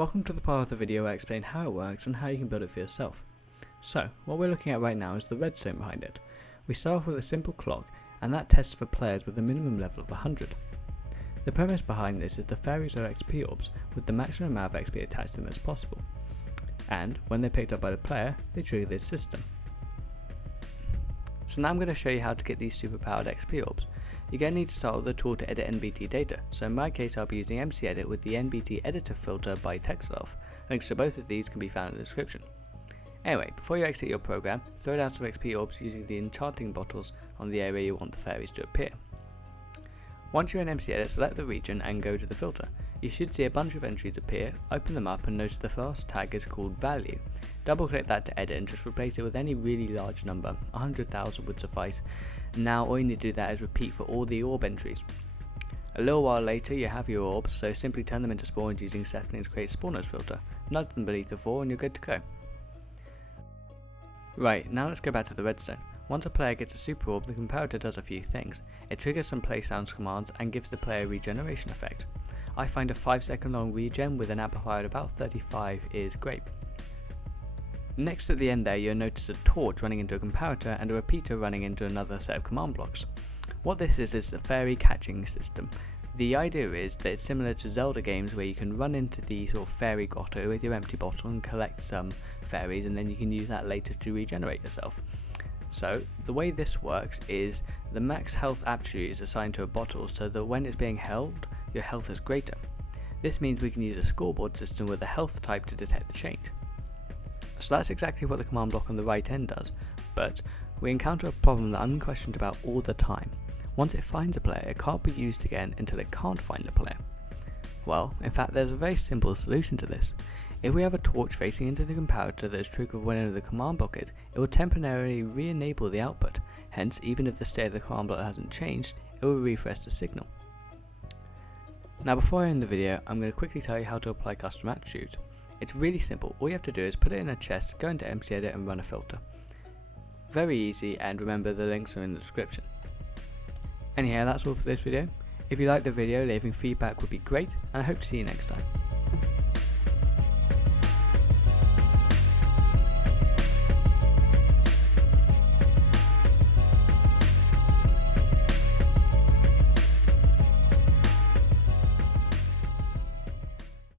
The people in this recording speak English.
Welcome to the part of the video where I explain how it works and how you can build it for yourself. So, what we're looking at right now is the redstone behind it. We start off with a simple clock, and that tests for players with a minimum level of 100. The premise behind this is the Fairies are XP orbs, with the maximum amount of XP attached to them as possible. And, when they're picked up by the player, they trigger this system. So now I'm going to show you how to get these superpowered XP orbs. You're going to need to start with a tool to edit NBT data, so in my case I'll be using MCEdit with the NBT editor filter by Texelf. Links to both of these can be found in the description. Anyway, before you exit your program, throw down some XP orbs using the enchanting bottles on the area you want the fairies to appear. Once you're in MCEdit, select the region and go to the filter. You should see a bunch of entries appear, open them up and notice the first tag is called value. Double click that to edit and just replace it with any really large number, 100,000 would suffice. Now all you need to do that is repeat for all the orb entries. A little while later you have your orbs, so simply turn them into spawns using settings to create spawners filter, nudge them beneath the 4 and you're good to go. Right, now let's go back to the redstone. Once a player gets a super orb, the comparator does a few things. It triggers some play sounds commands and gives the player a regeneration effect. I find a 5-second long regen with an amplifier at about 35 is great. Next at the end there you'll notice a torch running into a comparator and a repeater running into another set of command blocks. What this is the fairy catching system. The idea is that it's similar to Zelda games where you can run into the sort of fairy grotto with your empty bottle and collect some fairies, and then you can use that later to regenerate yourself. So the way this works is the max health attribute is assigned to a bottle so that when it's being held, your health is greater. This means we can use a scoreboard system with a health type to detect the change. So that's exactly what the command block on the right end does, but we encounter a problem that I'm questioned about all the time. Once it finds a player, it can't be used again until it can't find a player. Well, in fact there's a very simple solution to this. If we have a torch facing into the comparator that is triggered whenever the command block is, it will temporarily re-enable the output, hence even if the state of the command block hasn't changed, it will refresh the signal. Now before I end the video, I'm going to quickly tell you how to apply custom attributes. It's really simple, all you have to do is put it in a chest, go into MCEdit and run a filter. Very easy, and remember the links are in the description. Anyhow, that's all for this video. If you liked the video, leaving feedback would be great, and I hope to see you next time.